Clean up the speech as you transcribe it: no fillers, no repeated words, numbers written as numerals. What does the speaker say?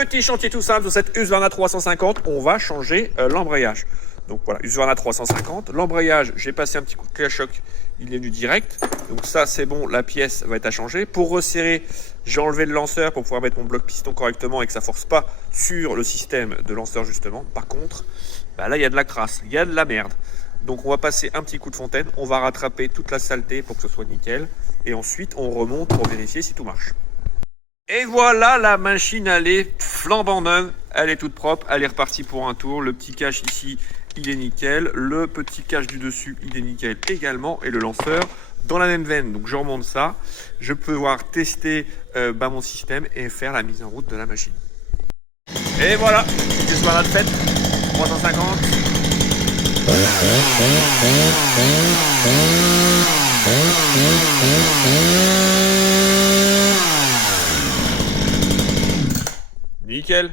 Petit chantier tout simple sur cette Husqvarna 350, on va changer l'embrayage. Donc voilà, Husqvarna 350. L'embrayage, j'ai passé un petit coup de clé à choc, il est venu direct. Donc ça, c'est bon, la pièce va être à changer. Pour resserrer, j'ai enlevé le lanceur pour pouvoir mettre mon bloc piston correctement et que ça ne force pas sur le système de lanceur justement. Par contre, bah là, il y a de la crasse, il y a de la merde. Donc on va passer un petit coup de fontaine, on va rattraper toute la saleté pour que ce soit nickel. Et ensuite, on remonte pour vérifier si tout marche. Et voilà, la machine, elle est flambant neuve, elle est toute propre, elle est repartie pour un tour. Le petit cache ici, il est nickel. Le petit cache du dessus, il est nickel également. Et le lanceur, dans la même veine. Donc je remonte ça, je peux pouvoir tester mon système et faire la mise en route de la machine. Et voilà, c'était ce de fête, 350. Nickel.